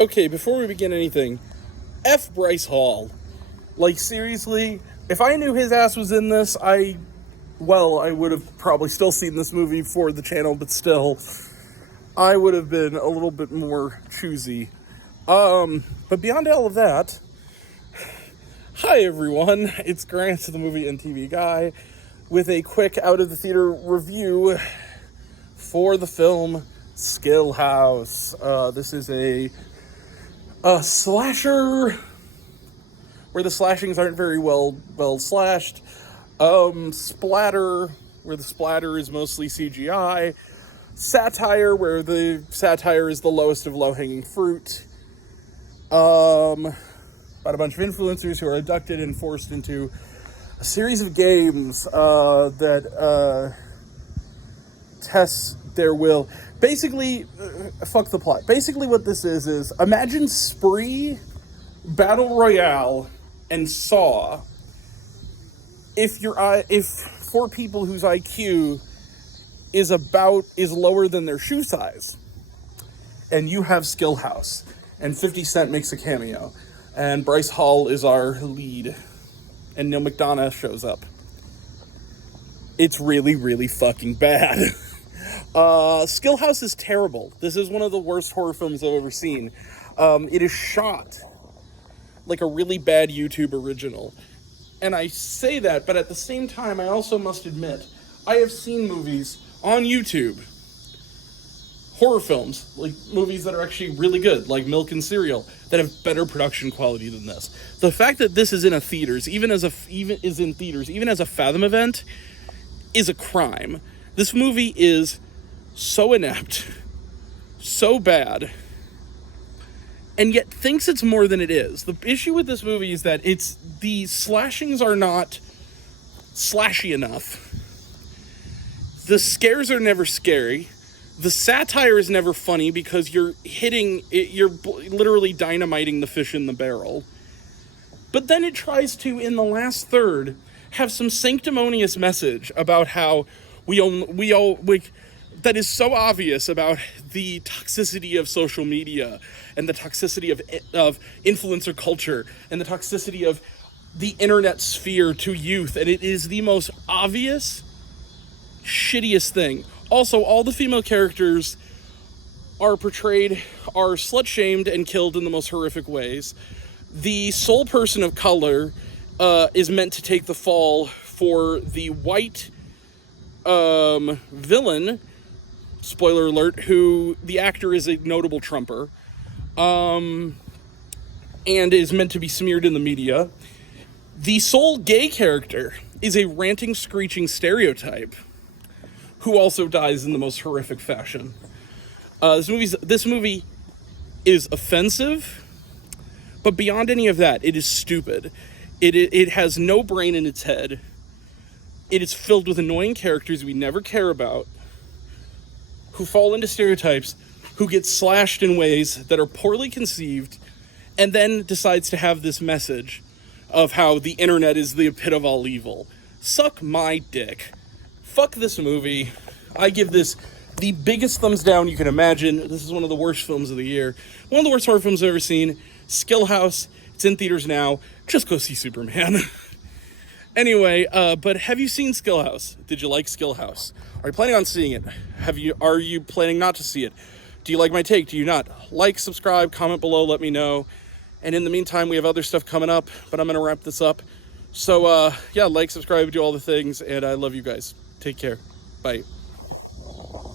Okay, before we begin anything, F. Bryce Hall. Like, seriously, if I knew his ass was in this, I would have probably still seen this movie for the channel, but still, I would have been a little bit more choosy. But beyond all of that, hi everyone, it's Grant, the movie and TV guy, with a quick out-of-the-theater review for the film Skillhouse. This is a slasher where the slashings aren't very well slashed. Splatter where the splatter is mostly CGI. Satire where the satire is the lowest of low-hanging fruit. About a bunch of influencers who are abducted and forced into a series of games that tests their will. Basically, fuck the plot. Basically what this is imagine Spree, Battle Royale, and Saw if for people whose IQ is lower than their shoe size. And you have Skillhouse, and 50 Cent makes a cameo, and Bryce Hall is our lead, and Neil McDonough shows up. It's really, really fucking bad. Skillhouse is terrible. This is one of the worst horror films I've ever seen. It is shot like a really bad YouTube original. And I say that, but at the same time, I also must admit, I have seen movies on YouTube, horror films, like movies that are actually really good, like Milk and Cereal, that have better production quality than this. The fact that this is in theaters, even as a Fathom event, is a crime. This movie is so inept, so bad, and yet thinks it's more than it is. The issue with this movie is that the slashings are not slashy enough. The scares are never scary. The satire is never funny because you're literally dynamiting the fish in the barrel. But then it tries to, in the last third, have some sanctimonious message about how that is so obvious about the toxicity of social media and the toxicity of influencer culture and the toxicity of the internet sphere to youth. And it is the most obvious, shittiest thing. Also, all the female characters are slut-shamed and killed in the most horrific ways. The sole person of color is meant to take the fall for the white villain, spoiler alert, who the actor is a notable Trumper, and is meant to be smeared in the media. The sole gay character is a ranting, screeching stereotype who also dies in the most horrific fashion. This movie is offensive, but beyond any of that, it is stupid. It has no brain in its head. It is filled with annoying characters we never care about, who fall into stereotypes, who get slashed in ways that are poorly conceived, and then decides to have this message of how the internet is the pit of all evil. Suck my dick. Fuck this movie. I give this the biggest thumbs down you can imagine. This is one of the worst films of the year. One of the worst horror films I've ever seen. Skillhouse. It's in theaters now. Just go see Superman. Anyway, but have you seen Skillhouse? Did you like Skillhouse? Are you planning on seeing it? Are you planning not to see it? Do you like my take? Do you not? Like, subscribe, comment below, let me know. And in the meantime, we have other stuff coming up, but I'm going to wrap this up. So, like, subscribe, do all the things, and I love you guys. Take care. Bye.